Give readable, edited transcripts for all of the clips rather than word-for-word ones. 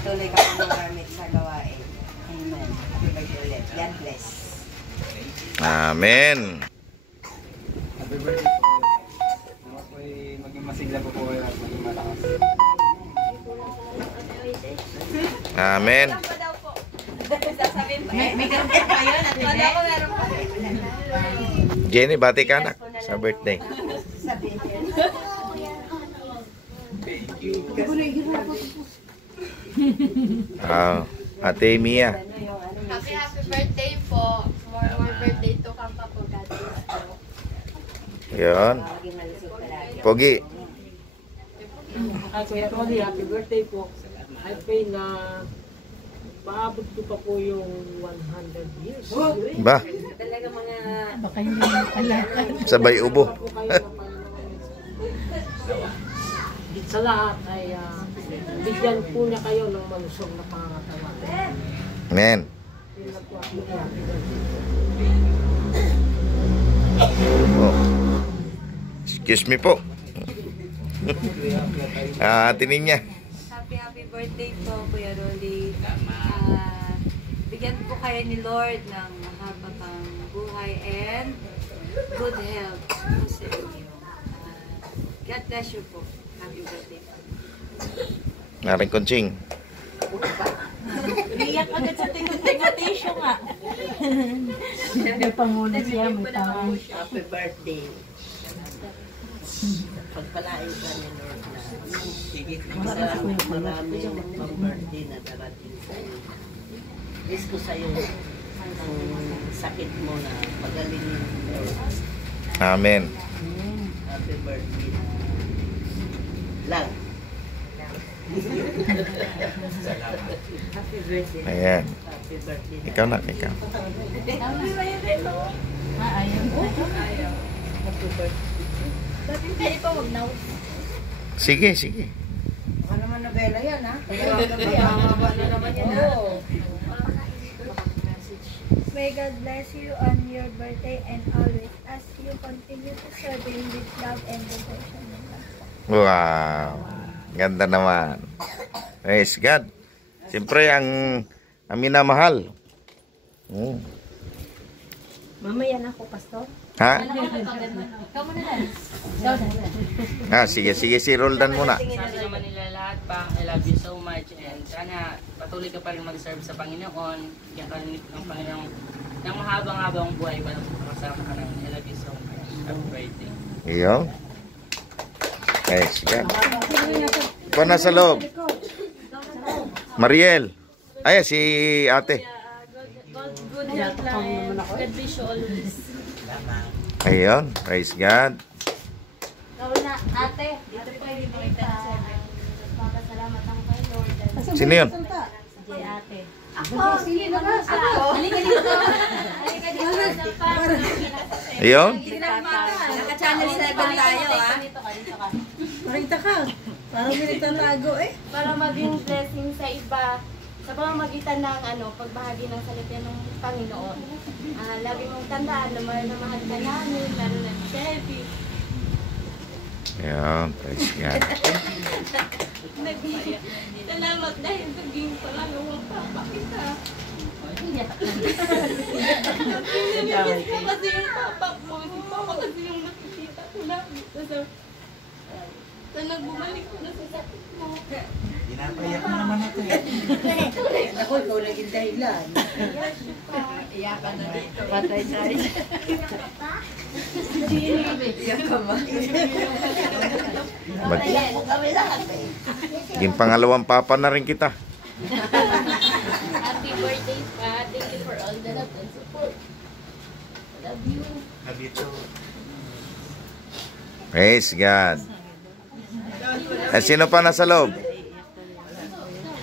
patuloy ka po magamit sa gawain. Amen. Happy birthday ulit. God bless. Amen. Happy birthday po. Nawas po maging masigla po po kayo at maging malakas. Amen. Sasabihin pa may ganun pa yun. At wala ko meron pa. Jenny, bati ka anak sa birthday. Ate Mia. Happy birthday po. More birthday to come pa po. God bless po. Yun. Pogi. Kuya Tony, happy birthday po. I pray na paabot ko pa po yung 100 years. Ba? Talaga mga... Baka hindi mo pala. Sabay ubo. Sa lahat ay bigyan po niya kayo ng malusog na pangatawan. Amen. Oh. Excuse me po. Tinin niya. Happy birthday po, Kuya Rolly. Bigyan po kayo ni Lord ng mahaba pang buhay and good health po sa inyo. God bless you po. Happy birthday po. Naring Konching. Iyak agad sa tingutin-tingutation nga. May panguna siya, may tangan. Happy birthday. Pagpalain ka ni Lord na higit ng marami pang birthday na darating sa iyo. Wish ko sa iyo ang sakit mo na pagalingin ng Lord. Amen. Happy birthday. Lang. Happy birthday. Ayan. Happy birthday. Ikaw na, ikaw. Ayaw. Happy birthday. Pwede po wag na. Sige, sige. Baka naman nobela yan, ha? May God bless you on your birthday and always as you continue to serve Him with love and devotion. Wow. Ganda naman. Praise God. Siyempre, ang minamahal. Mamaya na ako, Pastor. Ha? Ikaw muna lang. Sige, sige. Si Roldan muna. Sabi naman nila lahat pa, I love you so much and sana patuloy ka pa rin mag-serve sa Panginoon. Kaya ka rin ng Panginoon ng mahabang-habang buhay para kasama ka namin. I love you so much. Happy birthday. Iyo. Praise God. Ikaw na sa loob. Mariel. Ay, si ate. Good health lang and God bless you always. Ayun. Praise God. Ikaw na, ate. Dito po yung kita. Papasalamat ang kay Lord. Sino yun? Si ate. Ako! Sige na ba? Ako! Halika dito! Halika dito! Ayun. Naka-channel 7 tayo, ha? Marita ka. Parang may nagtatago eh. Para maging blessing sa iba sa pamamagitan ng pagbahagi ng salita ng Panginoon. Lagi mong tandaan na mahal ka namin, lalo na ni Chevy. Ayun. Praise God. Salamat dahil naging pangalawang papa kita. Kasi yung papa mo, si papa kasi yung nakikita ko lagi. So nagbumalik ko na sa sakit mo. Pinapayak mo naman ako eh. Ako, ikaw naging dahilan. Iyakan na dito. Patay tayo. Iyak ka ba? Yung pangalawang papa na rin kita. Happy birthday pa. Thank you for all the love and support. Love you. Love you too. Praise God. Sino pa nasa loob?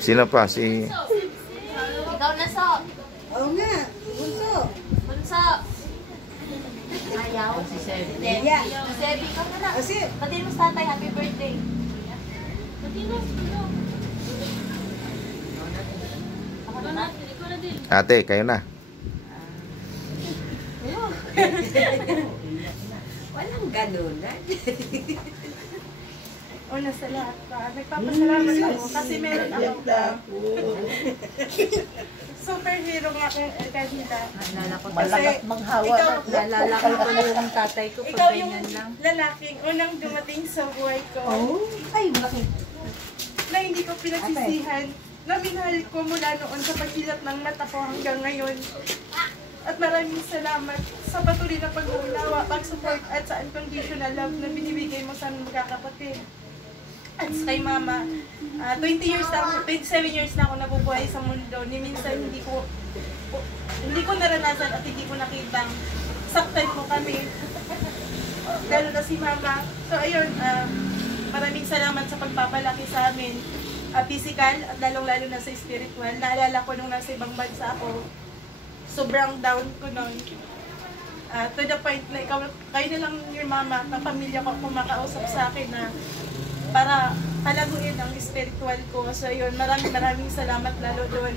Sino pa? Si... Ikaw na, So. Oo nga. Bunso. Bunso. Ayaw. Si Sebi. Si Sebi, ikaw na lang. Pati mo sa tatay, happy birthday. Pati mo. Ako na. Ikaw na din. Ate, kayo na. Walang ganun, ha? una sa lahat nagpapasalamat ako kasi meron akong superhero nga akong kanila. Naalala ko Malakas manghawa. Naalala ko pa yung tatay ko pag Ikaw yung ganyan lang. lalaking unang dumating sa buhay ko Ay, bakit? na hindi ko pinagsisihan, na minahal ko mula noon sa pagkilat ng mata ko hanggang ngayon. At maraming salamat sa patuloy na pag-uunawa, pag-support at sa unconditional love na binibigay mo sa aming magkakapatid. At kay Mama, 27 years na ako nabubuhay sa mundo. Ni minsan hindi ko naranasan at hindi ko nakitang saktan mo kami. Lalo na si Mama. So ayun, maraming salamat sa pagpapalaki sa amin. Physical at lalong-lalo na sa spiritual. Naalala ko nung nasa ibang bansa ako, sobrang down ko nun. To the point na kayo na lang your mama, kapamilya ko kumakausap sa akin na para palaguin ang spiritual ko. So yun, maraming salamat lalo doon.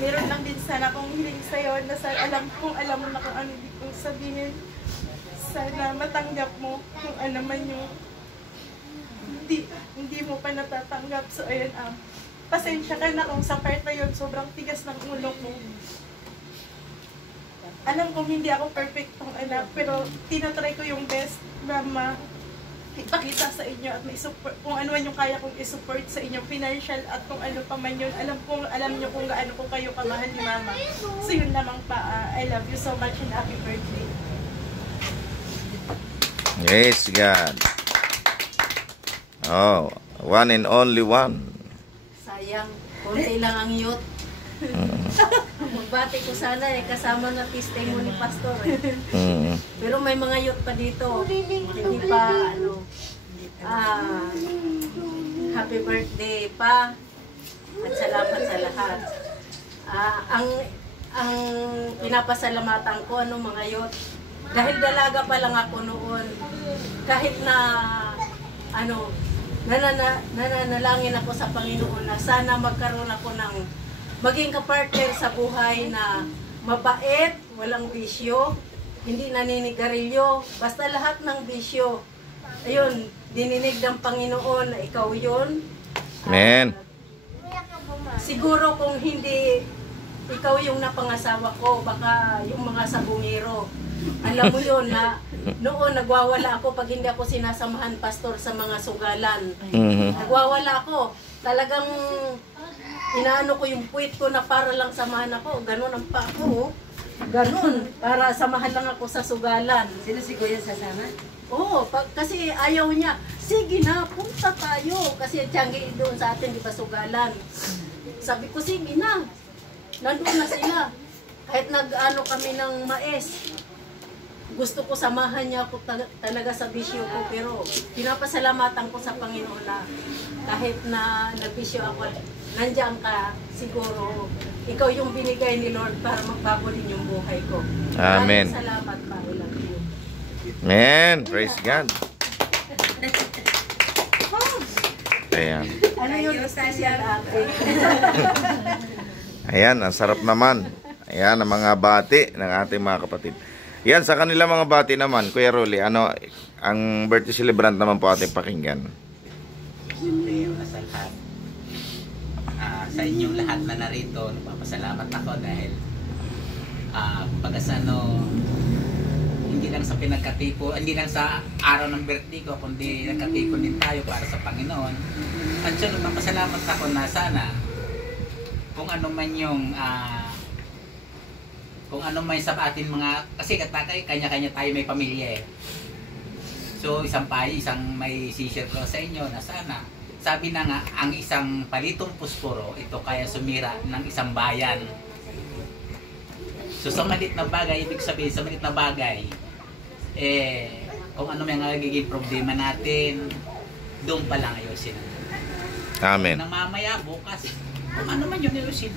Meron lang din sana akong hiling sa'yo na alam mo na kung ano ibig kong sabihin. Sana matanggap mo kung ano man yung hindi mo pa natatanggap. So ayun, pasensya ka na kung sa part na yun, sobrang tigas ng ulo mo. Alam kong hindi ako perfectong anak, pero tinatry ko yung best na ipakita sa inyo at support kung ano man yung kaya kong i-support sa inyo, financial at kung ano pa man yun. Alam niyo kung gaano ko kayo kamahal ni Mama. So yun lamang pa, I love you so much and happy birthday. Yes, God. Oh, one and only one. Sayang, konti lang ang youth. Magbati ko sana kasama na testimony pastor Pero may mga youth pa dito. Hindi pa happy birthday pa. At salamat sa lahat. Ang pinapasalamatan ko mga youth. Dahil dalaga pa lang ako noon. Kahit na nananalangin ako sa Panginoon na sana magkaroon ako ng maging kapartner sa buhay na mabait, walang bisyo, hindi naninigarilyo, basta lahat ng bisyo. Ayun, dininig ng Panginoon na ikaw yun. Amen. Siguro kung hindi ikaw yung napangasawa ko, baka yung mga sabungero. Alam mo yun na noon nagwawala ako pag hindi ako sinasamahan pastor sa mga sugalan. Nagwawala ako. Talagang inaano ko yung puwit ko na para lang samahan ako. Ganon ang pa ako. Ganon. Para samahan lang ako sa sugalan. Sino si Kuya sasama? Oo, kasi ayaw niya. Sige na, punta tayo. Kasi tiyanggi doon sa atin, di ba sugalan. Sabi ko, sige na. Nandun na sila. Kahit nag-ano kami ng mais. Gusto ko samahan niya ako talaga sa bisyo ko. Pero pinapasalamatan ko sa Panginoon na kahit na nagbisyo ako, nandiyan ka, siguro, ikaw yung binigay ni Lord para magbago din yung buhay ko. Amen. Salamat pa, I love you. Amen. Praise God. Ayan. Ano yung special ate? Ayan, ang sarap naman. Ayan, ang mga bati ng ating mga kapatid. Yan, sa kanila mga bati naman, Kuya Rolly, ano, ang birthday celebrant naman po ating pakinggan. Siyempre, una sa lahat, sa inyong lahat na narito, nagpapasalamat ako dahil kumbaga sa hindi lang sa pinagkatipo, hindi lang sa araw ng birthday ko, kundi nagkatipon din tayo para sa Panginoon. At yun, nagpapasalamat ako na sana kung ano man yung kung ano man sa atin mga, kasi kanya-kanya tayo may pamilya eh. So isang may sishare ko sa inyo na sana, sabi na nga, ang isang palitong pusporo, ito kaya sumira ng isang bayan. So sa maliit na bagay, ibig sabihin sa maliit na bagay, kung ano may nagiging problema natin, doon pa lang ayusin. Amen. Nang mamaya, bukas, kung ano man yun ayusin.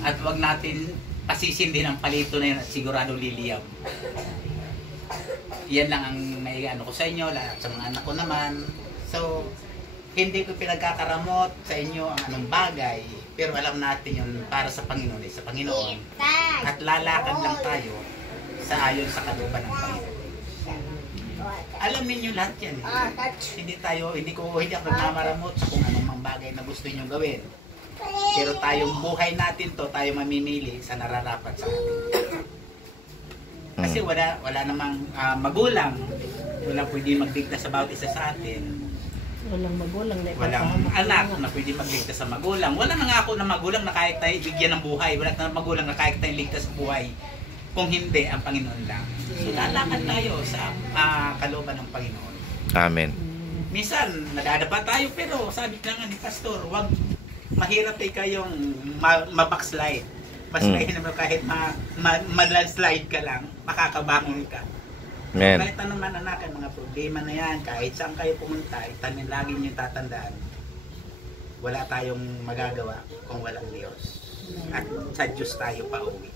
At wag natin pasisindi ng palito na yun at sigurado liliyam. Yan lang ang may ano ko sa inyo, lahat sa mga anak ko naman. So, hindi ko pinagkakaramot sa inyo ang anong bagay, pero alam natin yun para sa Panginoon, sa Panginoon. At lalakad lang tayo sa ayon sa kalooban ng Panginoon. Alam ninyo lahat yan. Hindi ako nagmamaramot sa kung anong mga bagay na gusto niyo gawin. Pero tayong buhay natin to, tayo mamimili sa nararapat sa atin. Kasi wala namang magulang. Wala pwede magdikta sa bawat isa sa atin. Walang magulang na Walang anak na pwede magligtas sa magulang. Wala na nga ako na magulang na kahit tayo bigyan ng buhay. Wala na magulang na kahit tayo ligtas sa buhay. Kung hindi, ang Panginoon lang. So lalakad tayo sa kalooban ng Panginoon. Amen. Minsan, nadadapa tayo pero sabi na nga ni Pastor, wag mahirap kayong ma-backslide. Backslide naman kahit ma-landslide ka lang, makakabangon ka. Amen. Kahit anong mananakan, mga problema na yan, kahit saan kayo pumunta, itanin lagi niyong tatandaan, wala tayong magagawa kung walang Diyos. At sa Diyos tayo pauwi.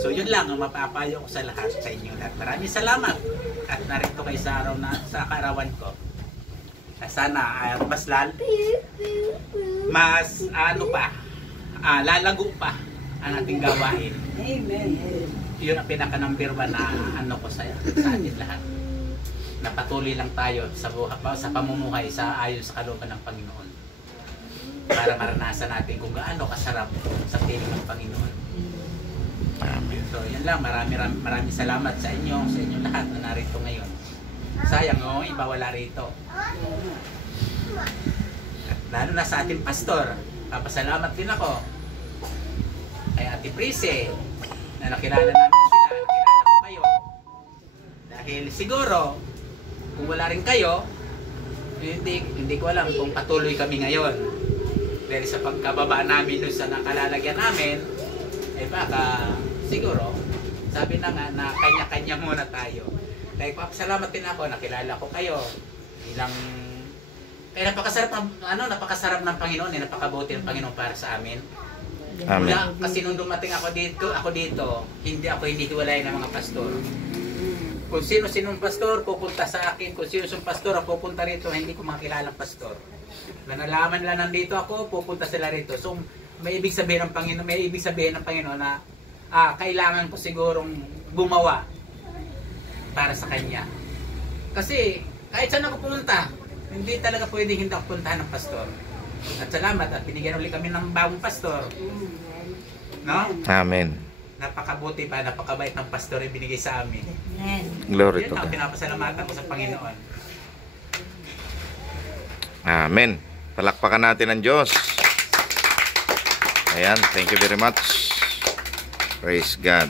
So yun lang ang mapapayo ko sa lahat, sa inyo lahat. Maraming salamat at narito kayo sa araw na sa kaarawan ko. Sana mas lalago pa ang ating gawain. Amen. Yun ang pinaka number 1 na ko sa atin lahat. Napatuloy lang tayo sa pamumuhay ayon sa kalooban ng Panginoon. Para maranasan natin kung gaano kasarap sa piling ng Panginoon. Amen. So yun lang, maraming salamat sa inyong lahat na narito ngayon. Sayang iba wala rito. At lalo na sa ating pastor, papasalamat din ako kay Ate Prise na nakilala namin sila, nakilala ko kayo. Dahil siguro, kung wala rin kayo, hindi ko alam kung patuloy kami ngayon. Dahil sa pagkababa namin doon sa nakalalagyan namin, baka siguro, sabi na nga na kanya-kanya muna tayo. Dahil papasalamat din ako, nakilala ko kayo. Napakasarap ng Panginoon, napakabuti ng Panginoon para sa amin. Amen. Kasi nung dumating ako dito, hindi ako hiwalay ng mga pastor. Kung sino-sinong pastor pupunta sa akin, kung sino-sinong pastor ang pupunta rito, hindi ko makilalang pastor. Nalaman lang nandito ako, pupunta sila rito. So may ibig sabihin ng Panginoon na kailangan ko sigurong gumawa para sa Kanya. Kasi kahit saan ako pumunta, hindi talaga pwedeng hindi ako puntahan ng pastor. At salamat at binigyan ulit kami ng bagong pastor. No? Amen. Napakabuti pa, napakabait ng pastor yung binigay sa amin. Glory Yun to ang God. pinapasalamatan ko sa Panginoon. Amen. Palakpakan natin ang Diyos. Ayan, thank you very much. Praise God.